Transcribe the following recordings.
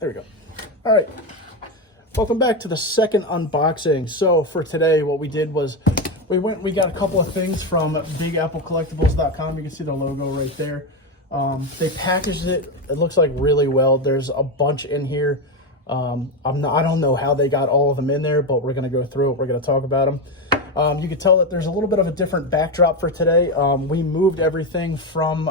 There we go. All right. Welcome back to the second unboxing. So for today, what we did was we got a couple of things from BigAppleCollectibles.com. You can see the logo right there. They packaged it. It looks like really well. There's a bunch in here. I don't know how they got all of them in there, but we're going to go through it. We're going to talk about them. You can tell that there's a little bit of a different backdrop for today. We moved everything from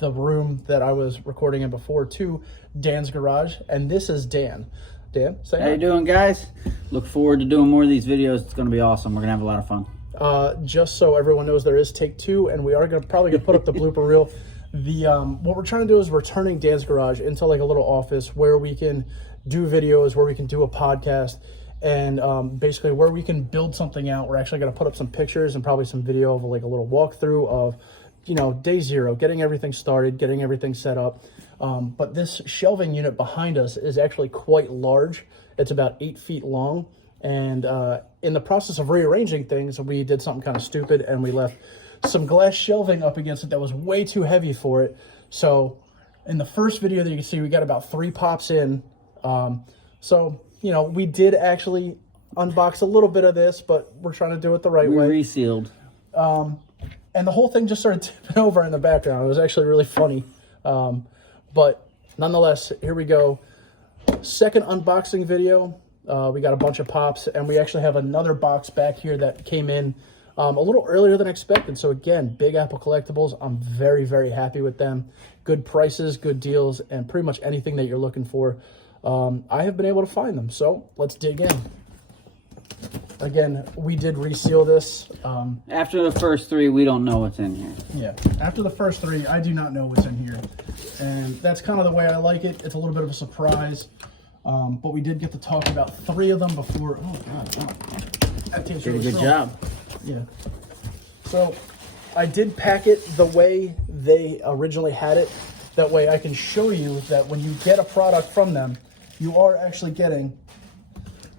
the room that I was recording in before to Dan's garage, and this is Dan. Dan, say hi. How you doing, guys? Look forward to doing more of these videos. It's going to be awesome. We're going to have a lot of fun. Just so everyone knows, there is take two, and we are probably going to put up the blooper reel. What we're trying to do is we're turning Dan's garage into like a little office where we can do videos, where we can do a podcast, and basically where we can build something out. We're actually going to put up some pictures and probably some video of like a little walkthrough of, day zero, getting everything started, getting everything set up. But this shelving unit behind us is actually quite large. It's about 8 feet long. And in the process of rearranging things, we did something kind of stupid, and we left some glass shelving up against it that was way too heavy for it. So in the first video that you can see, we got about 3 pops in. We did actually unbox a little bit of this, but we're trying to do it the right way. Resealed. And the whole thing just started tipping over in the background. It was actually really funny. But nonetheless, here we go. Second unboxing video. We got a bunch of pops, and we actually have another box back here that came in a little earlier than expected. So again, Big Apple Collectibles, I'm very, very happy with them. Good prices, good deals, and pretty much anything that you're looking for. I have been able to find them, so let's dig in. Again, we did reseal this. After the first 3, we don't know what's in here. Yeah, after the first 3, I do not know what's in here. And that's kind of the way I like it. It's a little bit of a surprise. But we did get to talk about 3 of them before. Oh, God. Wow. That tastes really Did a good job. Yeah. So I did pack it the way they originally had it. That way I can show you that when you get a product from them, you are actually getting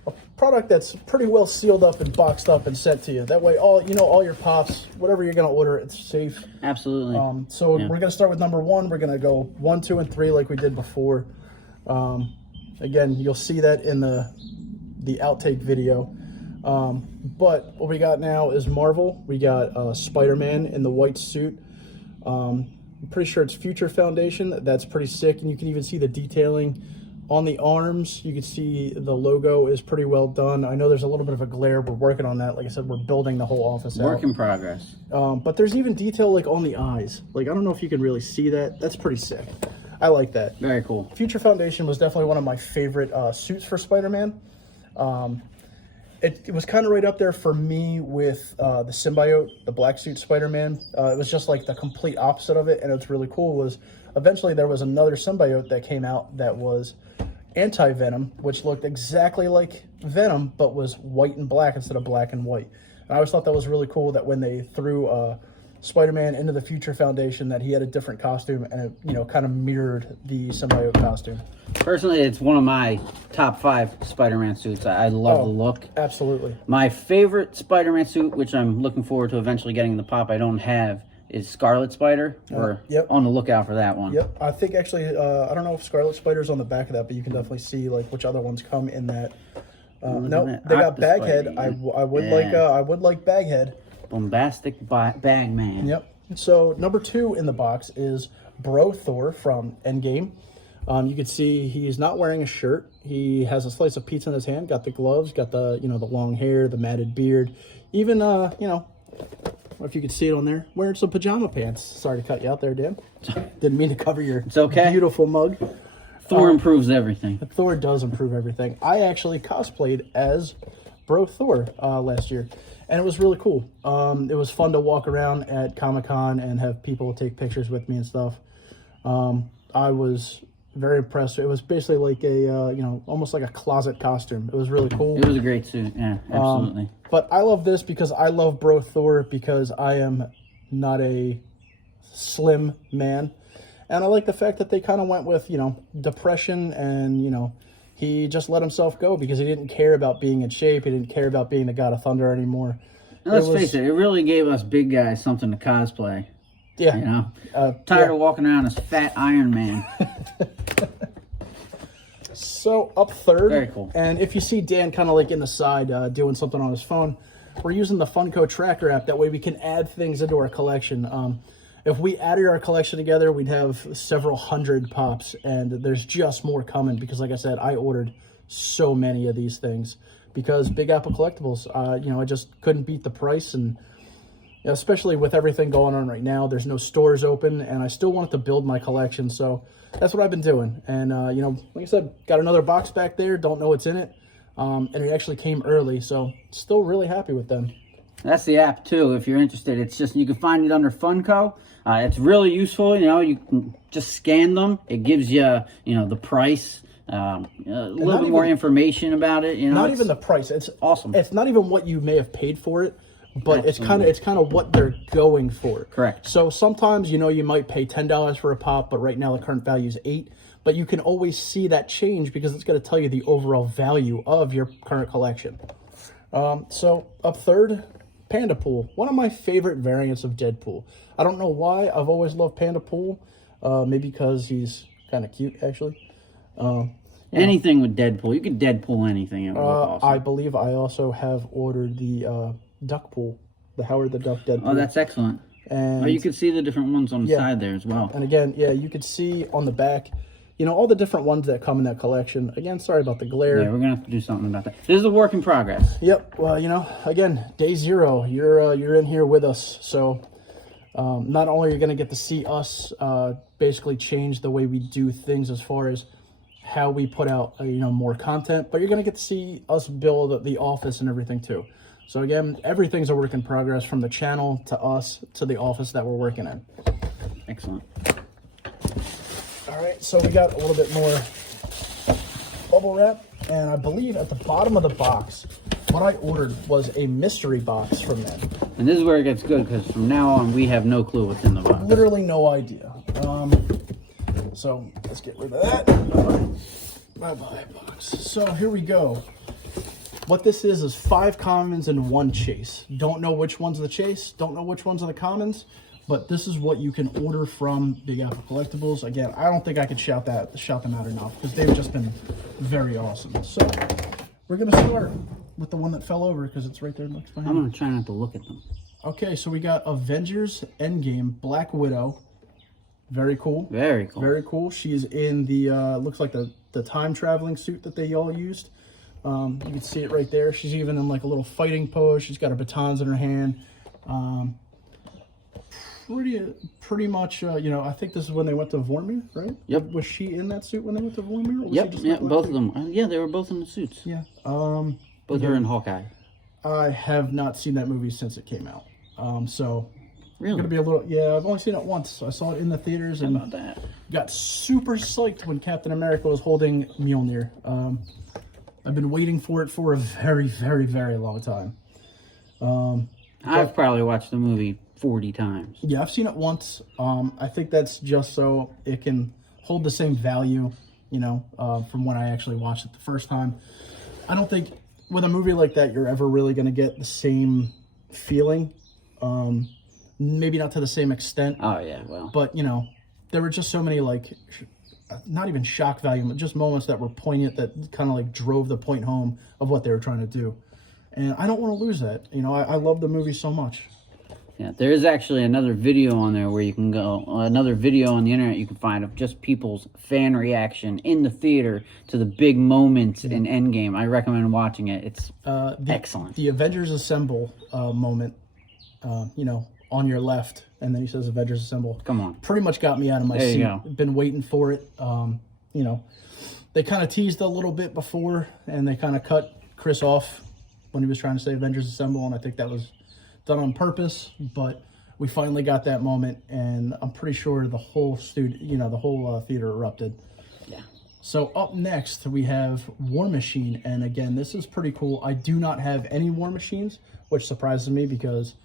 a product that's pretty well sealed up and boxed up and sent to you. That way all your pops, whatever you're going to order, it's safe. Absolutely. We're going to start with number 1. We're going to go 1, 2, and 3 like we did before. Again, you'll see that in the outtake video. But what we got now is Marvel. We got Spider-Man in the white suit. I'm pretty sure it's Future Foundation. That's pretty sick, and you can even see the detailing on the arms. You can see the logo is pretty well done. I know there's a little bit of a glare. We're working on that. Like I said, we're building the whole office out. Work in progress. But there's even detail like on the eyes. Like, I don't know if you can really see that. That's pretty sick. I like that. Very cool. Future Foundation was definitely one of my favorite suits for Spider-Man. It was kind of right up there for me with the symbiote, the black suit Spider-Man. It was just like the complete opposite of it, and what's really cool was eventually there was another symbiote that came out that was anti-Venom, which looked exactly like Venom, but was white and black instead of black and white. And I always thought that was really cool that when they threw Spider-Man into the Future Foundation, that he had a different costume, and it kind of mirrored the symbiote costume. Personally, it's one of my top 5 Spider-Man suits. I love the look. Absolutely. My favorite Spider-Man suit, which I'm looking forward to eventually getting in the pop I don't have, is Scarlet Spider. We're on the lookout for that one. Yep. I think actually, I don't know if Scarlet Spider's on the back of that, but you can definitely see like which other ones come in that. Nope, they got Baghead. I would like Baghead. Bombastic Bagman. Yep. So number 2 in the box is Bro Thor from Endgame. You can see he's not wearing a shirt. He has a slice of pizza in his hand. Got the gloves. Got the the long hair, the matted beard. Even if you could see it on there, wearing some pajama pants. Sorry to cut you out there, Dan. Didn't mean to cover your beautiful mug. Thor improves everything. Thor does improve everything. I actually cosplayed as Bro Thor last year, and it was really cool. It was fun to walk around at Comic-Con and have people take pictures with me and stuff. I was very impressed. It was basically like a, almost like a closet costume. It was really cool. It was a great suit. Yeah, absolutely. But I love this because I love Bro Thor because I am not a slim man. And I like the fact that they kind of went with, depression and, he just let himself go because he didn't care about being in shape. He didn't care about being the God of Thunder anymore. And let's face it, it really gave us big guys something to cosplay. Yeah. Tired of walking around as fat Iron Man. So up third, very cool. And if you see Dan kind of like in the side doing something on his phone, we're using the Funko Tracker app. That way we can add things into our collection. If we added our collection together, we'd have several hundred pops, and there's just more coming because, like I said, I ordered so many of these things because Big Apple Collectibles, I just couldn't beat the price, and especially with everything going on right now, there's no stores open, and I still wanted to build my collection, so that's what I've been doing. And, like I said, got another box back there, don't know what's in it, and it actually came early, so still really happy with them. That's the app, too, if you're interested. It's just, you can find it under Funko. It's really useful, you can just scan them. It gives you, the price, a little bit more information about it. Not even the price. It's awesome. It's not even what you may have paid for it, but Absolutely. it's kind of what they're going for. Correct. So sometimes, you might pay $10 for a pop, but right now the current value is $8. But you can always see that change because it's going to tell you the overall value of your current collection. So up third, Panda Pool, one of my favorite variants of Deadpool. I don't know why. I've always loved Panda Pool. Maybe because he's kind of cute, actually. Anything with Deadpool. You could Deadpool anything. It would look awesome. I believe I also have ordered the Duck Pool, the Howard the Duck Deadpool. Oh, that's excellent. And you could see the different ones on the side there as well. And again, you could see on the back, all the different ones that come in that collection. Again, sorry about the glare. Yeah, we're going to have to do something about that. This is a work in progress. Yep. Well, again, day 0, you're in here with us. So not only are you going to get to see us basically change the way we do things as far as how we put out, more content, but you're going to get to see us build the office and everything too. So again, everything's a work in progress from the channel to us to the office that we're working in. Excellent. All right, so we got a little bit more bubble wrap, and I believe at the bottom of the box, what I ordered was a mystery box from them. And this is where it gets good, because from now on, we have no clue what's in the box. Literally no idea. So let's get rid of that. Bye-bye box. So here we go. What this is 5 commons and 1 chase. Don't know which one's the chase, don't know which one's are the commons, but this is what you can order from Big Apple Collectibles. Again, I don't think I could shout them out enough because they've just been very awesome. So we're gonna start with the one that fell over because it's right there next behind. I'm gonna try not to look at them. Okay, so we got Avengers Endgame Black Widow. Very cool. Very cool. Very cool. She's in the looks like the time traveling suit that they all used. You can see it right there. She's even in like a little fighting pose. She's got her batons in her hand. Pretty much, I think this is when they went to Vormir, right? Yep. Was she in that suit when they went to Vormir? Or was Yep, she just yeah, both of them. Yeah, they were both in the suits. Yeah. Both her and Hawkeye. I have not seen that movie since it came out. So Really? gonna be a little, I've only seen it once. I saw it in the theaters and about that? Got super psyched when Captain America was holding Mjolnir. I've been waiting for it for a very, very, very long time. I've probably watched the movie 40 times. Yeah, I've seen it once. I think that's just so it can hold the same value, from when I actually watched it the first time. I don't think with a movie like that you're ever really going to get the same feeling. Maybe not to the same extent. Oh, yeah, well. But, there were just so many, not even shock value, but just moments that were poignant that kind of, drove the point home of what they were trying to do. And I don't want to lose that. I love the movie so much. Yeah, there is actually another video on there where you can go, another video on the internet you can find of just people's fan reaction in the theater to the big moments in Endgame. I recommend watching it. It's excellent. The Avengers Assemble moment, on your left, and then he says Avengers Assemble. Come on. Pretty much got me out of my seat. Been waiting for it. They kind of teased a little bit before, and they kind of cut Chris off when he was trying to say Avengers Assemble, and I think that was done on purpose, but we finally got that moment, and I'm pretty sure the whole theater erupted. Yeah. So up next, we have War Machine, and again, this is pretty cool. I do not have any War Machines, which surprises me because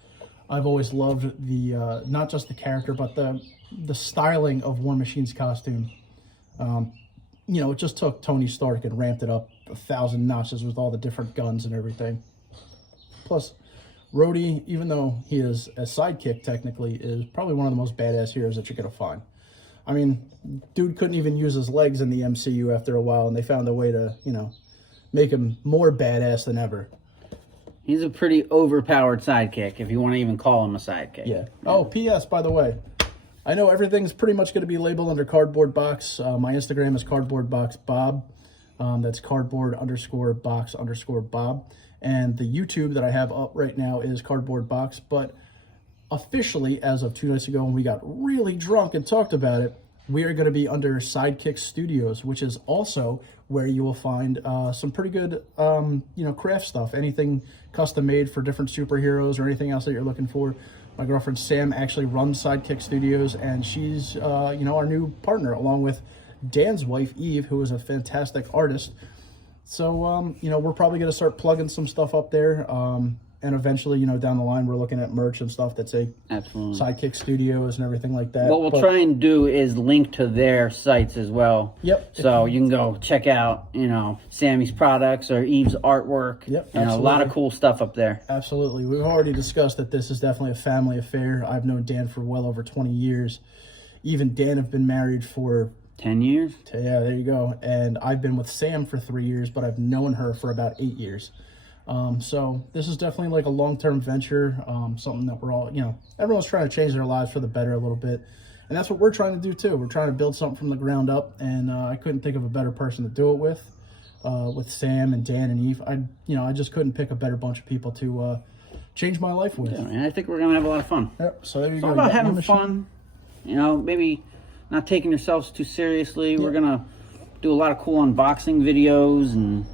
I've always loved the not just the character, but the styling of War Machine's costume. It just took Tony Stark and ramped it up 1,000 notches with all the different guns and everything. Plus, Rhodey, even though he is a sidekick technically, is probably one of the most badass heroes that you're going to find. I mean, dude couldn't even use his legs in the MCU after a while, and they found a way to, make him more badass than ever. He's a pretty overpowered sidekick, if you want to even call him a sidekick. Yeah. Oh, P.S., by the way, I know everything's pretty much going to be labeled under Cardboard Box. My Instagram is Cardboard Box Bob. That's cardboard_box_Bob. And the YouTube that I have up right now is Cardboard Box. But officially, as of 2 nights ago, when we got really drunk and talked about it, we are going to be under Sidekick Studios, which is also where you will find some pretty good, craft stuff. Anything custom made for different superheroes or anything else that you're looking for. My girlfriend Sam actually runs Sidekick Studios, and she's, our new partner, along with Dan's wife, Eve, who is a fantastic artist. So, we're probably going to start plugging some stuff up there. And eventually, down the line, we're looking at merch and stuff that say Absolutely. Sidekick Studios and everything like that. What we'll try and do is link to their sites as well. Yep. So you can go check out, Sammy's products or Eve's artwork. Yep. A lot of cool stuff up there. Absolutely. We've already discussed that this is definitely a family affair. I've known Dan for well over 20 years. Even Dan have been married for 10 years? Yeah, there you go. And I've been with Sam for 3 years, but I've known her for about 8 years. So this is definitely like a long-term venture, something that we're all, everyone's trying to change their lives for the better a little bit. And that's what we're trying to do too. We're trying to build something from the ground up, and I couldn't think of a better person to do it with Sam and Dan and Eve. I just couldn't pick a better bunch of people to change my life with. Yeah, and I think we're going to have a lot of fun. Yep, so there you it's go. All about having fun, maybe not taking yourselves too seriously. Yep. We're going to do a lot of cool unboxing videos and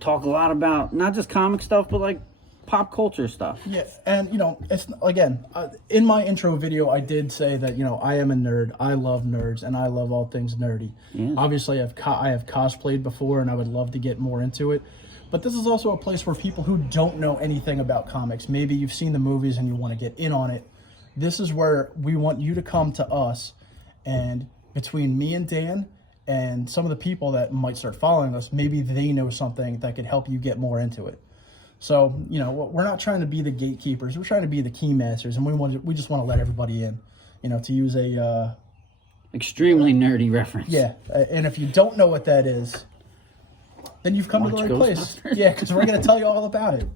talk a lot about not just comic stuff, but like pop culture stuff. Yeah, and it's again in my intro video, I did say that I am a nerd. I love nerds, and I love all things nerdy. Yeah. Obviously, I have cosplayed before, and I would love to get more into it. But this is also a place where people who don't know anything about comics, maybe you've seen the movies and you want to get in on it. This is where we want you to come to us, and between me and Dan and some of the people that might start following us, maybe they know something that could help you get more into it. So, we're not trying to be the gatekeepers. We're trying to be the key masters, and we just want to let everybody in, to use a... extremely nerdy reference. Yeah, and if you don't know what that is, then you've come to the right place. Yeah, because we're going to tell you all about it.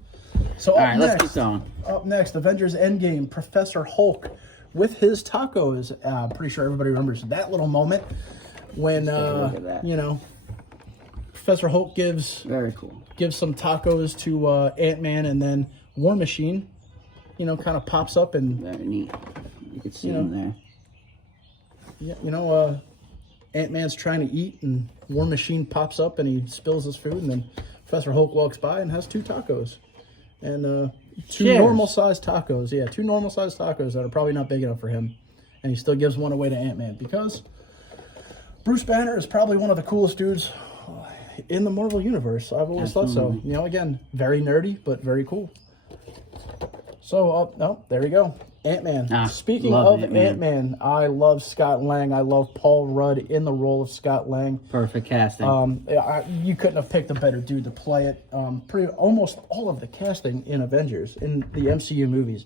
So all right, let's keep going. Up next, Avengers Endgame, Professor Hulk with his tacos. I'm pretty sure everybody remembers that little moment when, Professor Hulk gives some tacos to AntMan, and then War Machine, kind of pops up and... Very neat. You can see him there. Yeah, AntMan's trying to eat, and War Machine pops up, and he spills his food, and then Professor Hulk walks by and has 2 tacos. And two normal-sized tacos. Yeah, 2 normal-sized tacos that are probably not big enough for him. And he still gives one away to AntMan, because Bruce Banner is probably one of the coolest dudes in the Marvel Universe. I've always thought so. Again, very nerdy, but very cool. So, there we go. AntMan. Speaking of AntMan, I love Scott Lang. I love Paul Rudd in the role of Scott Lang. Perfect casting. You couldn't have picked a better dude to play it. Almost all of the casting in Avengers, in the MCU movies,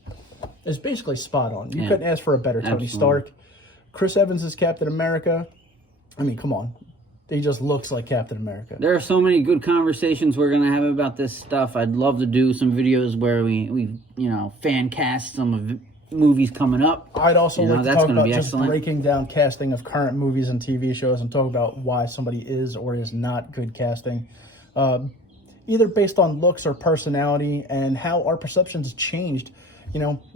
is basically spot on. You couldn't ask for a better Tony Stark. Chris Evans is Captain America. I mean, come on. He just looks like Captain America. There are so many good conversations we're going to have about this stuff. I'd love to do some videos where we fan cast some of movies coming up. I'd also like to talk about just breaking down casting of current movies and TV shows and talk about why somebody is or is not good casting. Either based on looks or personality, and how our perceptions changed.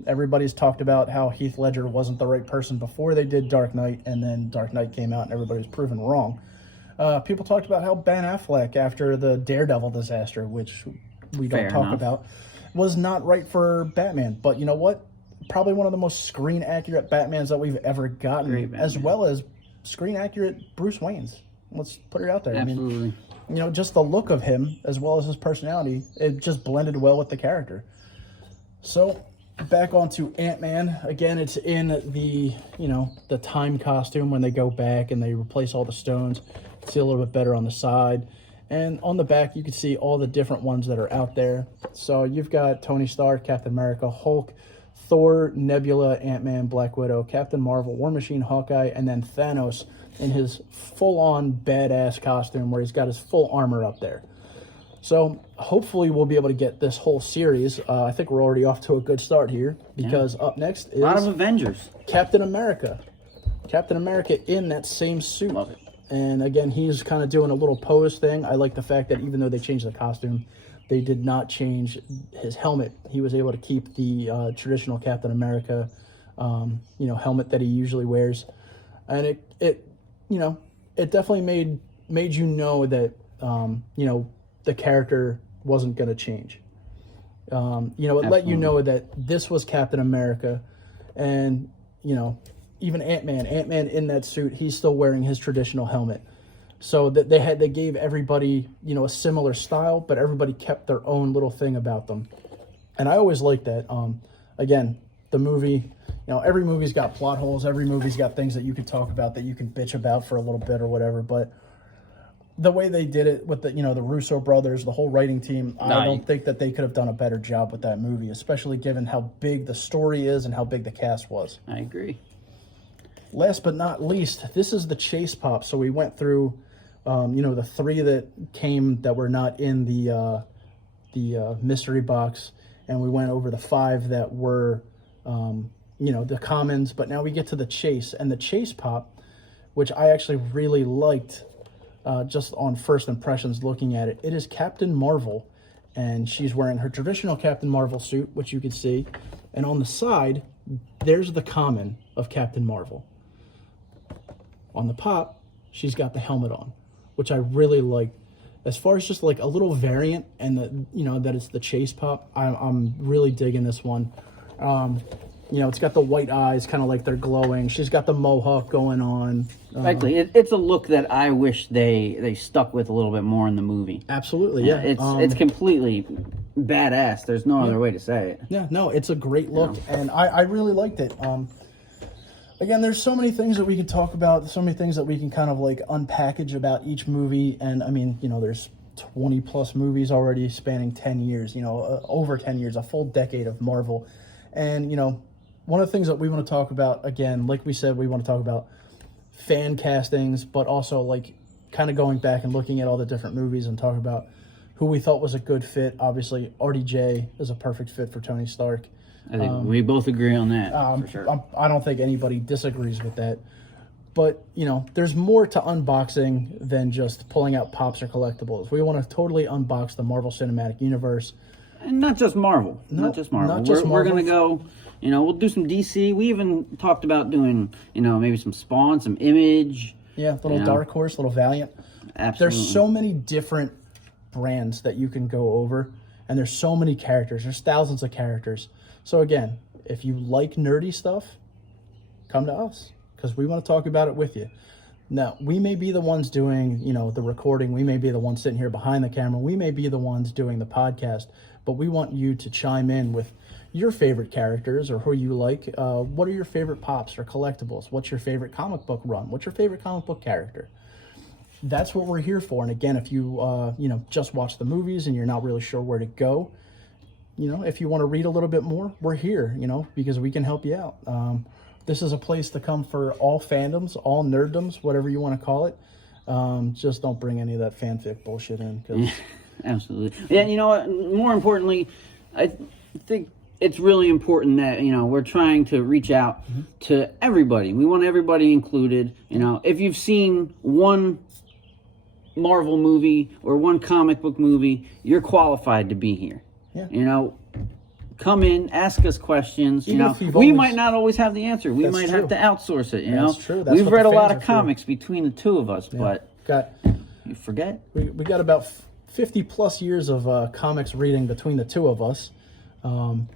Everybody's talked about how Heath Ledger wasn't the right person before they did Dark Knight, and then Dark Knight came out and everybody was proven wrong. People talked about how Ben Affleck, after the Daredevil disaster, which we don't talk about, was not right for Batman. But you know what? Probably one of the most screen-accurate Batmans that we've ever gotten, as well as screen-accurate Bruce Wayne's. Let's put it out there. Absolutely. I mean, just the look of him, as well as his personality, it just blended well with the character. So, back onto AntMan. Again, it's in the time costume when they go back and they replace all the stones. See a little bit better on the side, and on the back you can see all the different ones that are out there. So you've got Tony Stark, Captain America, Hulk, Thor, Nebula, Ant-Man, Black Widow, Captain Marvel, War Machine, Hawkeye, and then Thanos in his full-on badass costume where he's got his full armor up there. So hopefully we'll be able to get this whole series. I think we're already off to a good start here because up next is a lot of Avengers. Captain America. Captain America in that same suit. Love it. And again, he's kind of doing a little pose thing. I like the fact that even though they changed the costume, they did not change his helmet. He was able to keep the traditional Captain America, helmet that he usually wears, and it definitely made you know that the character wasn't going to change. It let you know that this was Captain America, and even Ant-Man in that suit, he's still wearing his traditional helmet. So that they gave everybody, a similar style, but everybody kept their own little thing about them. And I always like that. Again, the movie, every movie's got plot holes. Every movie's got things that you could talk about, that you can bitch about for a little bit or whatever. But the way they did it with the Russo brothers, the whole writing team, I don't think that they could have done a better job with that movie, especially given how big the story is and how big the cast was. I agree. Last but not least, this is the Chase Pop. So we went through, the 3 that came that were not in the mystery box, and we went over the 5 that were, the commons. But now we get to the Chase, and the Chase Pop, which I actually really liked, just on first impressions looking at it. It is Captain Marvel, and she's wearing her traditional Captain Marvel suit, which you can see, and on the side, there's the common of Captain Marvel. On the pop, she's got the helmet on, which I really like. As far as just like a little variant, and that it's the Chase Pop, I'm really digging this one. It's got the white eyes, kind of like they're glowing. She's got the mohawk going on. Exactly, it's a look that I wish they stuck with a little bit more in the movie. Absolutely, yeah. It's completely badass. There's no other way to say it. Yeah, no, it's a great look, and I really liked it. Again, there's so many things that we can talk about, so many things that we can kind of like unpackage about each movie. And I mean, there's 20 plus movies already spanning 10 years, over 10 years, a full decade of Marvel. And, one of the things that we want to talk about, again, like we said, we want to talk about fan castings, but also like kind of going back and looking at all the different movies and talk about who we thought was a good fit. Obviously, RDJ is a perfect fit for Tony Stark. I think we both agree on that, for sure. I don't think anybody disagrees with that. But, there's more to unboxing than just pulling out pops or collectibles. We want to totally unbox the Marvel Cinematic Universe. And not just Marvel. Not just Marvel. We're going to go, we'll do some DC. We even talked about doing, maybe some Spawn, some Image. Yeah, little Dark Horse, little Valiant. Absolutely. There's so many different brands that you can go over. And there's so many characters. There's thousands of characters. So again, if you like nerdy stuff, come to us, because we want to talk about it with you. Now, we may be the ones doing, the recording. We may be the ones sitting here behind the camera. We may be the ones doing the podcast, but we want you to chime in with your favorite characters or who you like. What are your favorite pops or collectibles? What's your favorite comic book run? What's your favorite comic book character? That's what we're here for. And again, if you, just watch the movies and you're not really sure where to go, if you want to read a little bit more, we're here, because we can help you out. This is a place to come for all fandoms, all nerddoms, whatever you want to call it. Just don't bring any of that fanfic bullshit in. Cause... Absolutely. Yeah, you know what? More importantly, I think it's really important that, we're trying to reach out to everybody. We want everybody included. If you've seen one Marvel movie or one comic book movie, you're qualified to be here. Yeah. Come in, ask us questions. We might not always have the answer. We might have to outsource it. That's true. We've read a lot of comics between the two of us, but you forget. We got about 50 plus years of comics reading between the two of us. And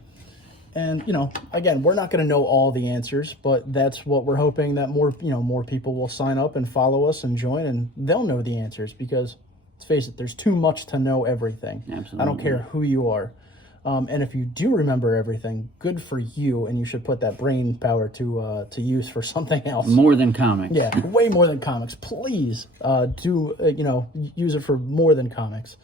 again, we're not going to know all the answers, but that's what we're hoping, that more people will sign up and follow us and join, and they'll know the answers, because let's face it, there's too much to know everything. Absolutely. I don't care who you are. And if you do remember everything, good for you, and you should put that brain power to use for something else. More than comics. Yeah, way more than comics. Please do use it for more than comics.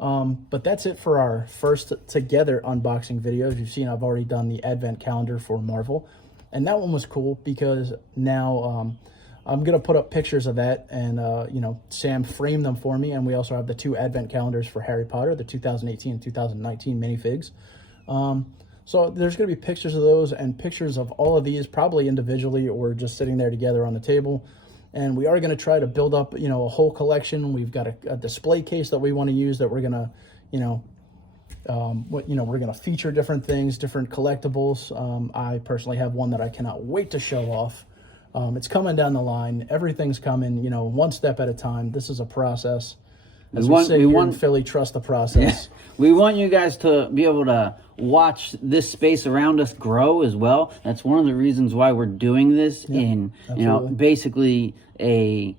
But that's it for our first together unboxing videos. You've seen I've already done the advent calendar for Marvel, and that one was cool because now I'm gonna put up pictures of that, and you know, Sam framed them for me, and we also have the 2 advent calendars for Harry Potter, the 2018 and 2019 minifigs. So there's gonna be pictures of those and pictures of all of these, probably individually or just sitting there together on the table. And we are going to try to build up, you know, a whole collection. We've got a display case that we want to use that we're going to, you know, we're going to feature different things, different collectibles. I personally have one that I cannot wait to show off. It's coming down the line. Everything's coming, you know, one step at a time. This is a process. As we say here in Philly, trust the process. Yeah. We want you guys to be able to watch this space around us grow as well. That's one of the reasons why we're doing this in, you know, basically a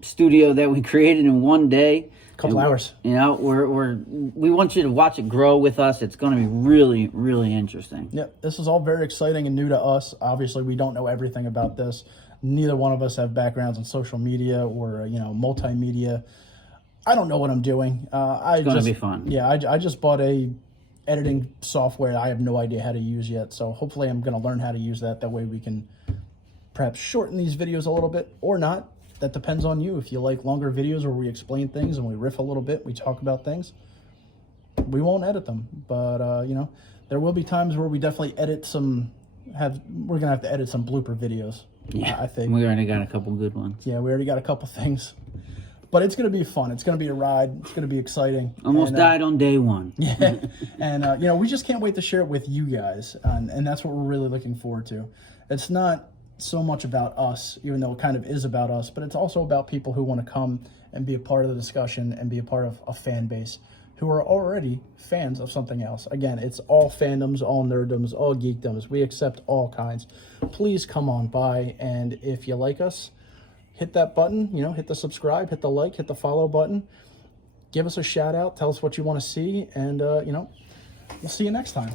studio that we created in one day. Couple hours. You know, we want you to watch it grow with us. It's going to be really, really interesting. Yep, this is all very exciting and new to us. Obviously, we don't know everything about this. Neither one of us have backgrounds in social media or, you know, multimedia. I don't know what I'm doing. It's going to be fun. Yeah, I just bought a editing software I have no idea how to use yet. So hopefully I'm going to learn how to use that. That way we can perhaps shorten these videos a little bit or not. That depends on you. If you like longer videos where we explain things and we riff a little bit, we talk about things, we won't edit them. But, you know, there will be times where we definitely edit we're going to have to edit some blooper videos. Yeah, I think. We already got a couple good ones. Yeah, we already got a couple things. But it's going to be fun. It's going to be a ride. It's going to be exciting. Almost died on day 1. Yeah. And, you know, we just can't wait to share it with you guys. And that's what we're really looking forward to. It's not so much about us, even though it kind of is about us, but it's also about people who want to come and be a part of the discussion and be a part of a fan base who are already fans of something else. Again, it's all fandoms, all nerddoms, all geekdoms. We accept all kinds. Please come on by, and if you like us, hit that button, you know, hit the subscribe, hit the like, hit the follow button. Give us a shout out. Tell us what you want to see. And, you know, we'll see you next time.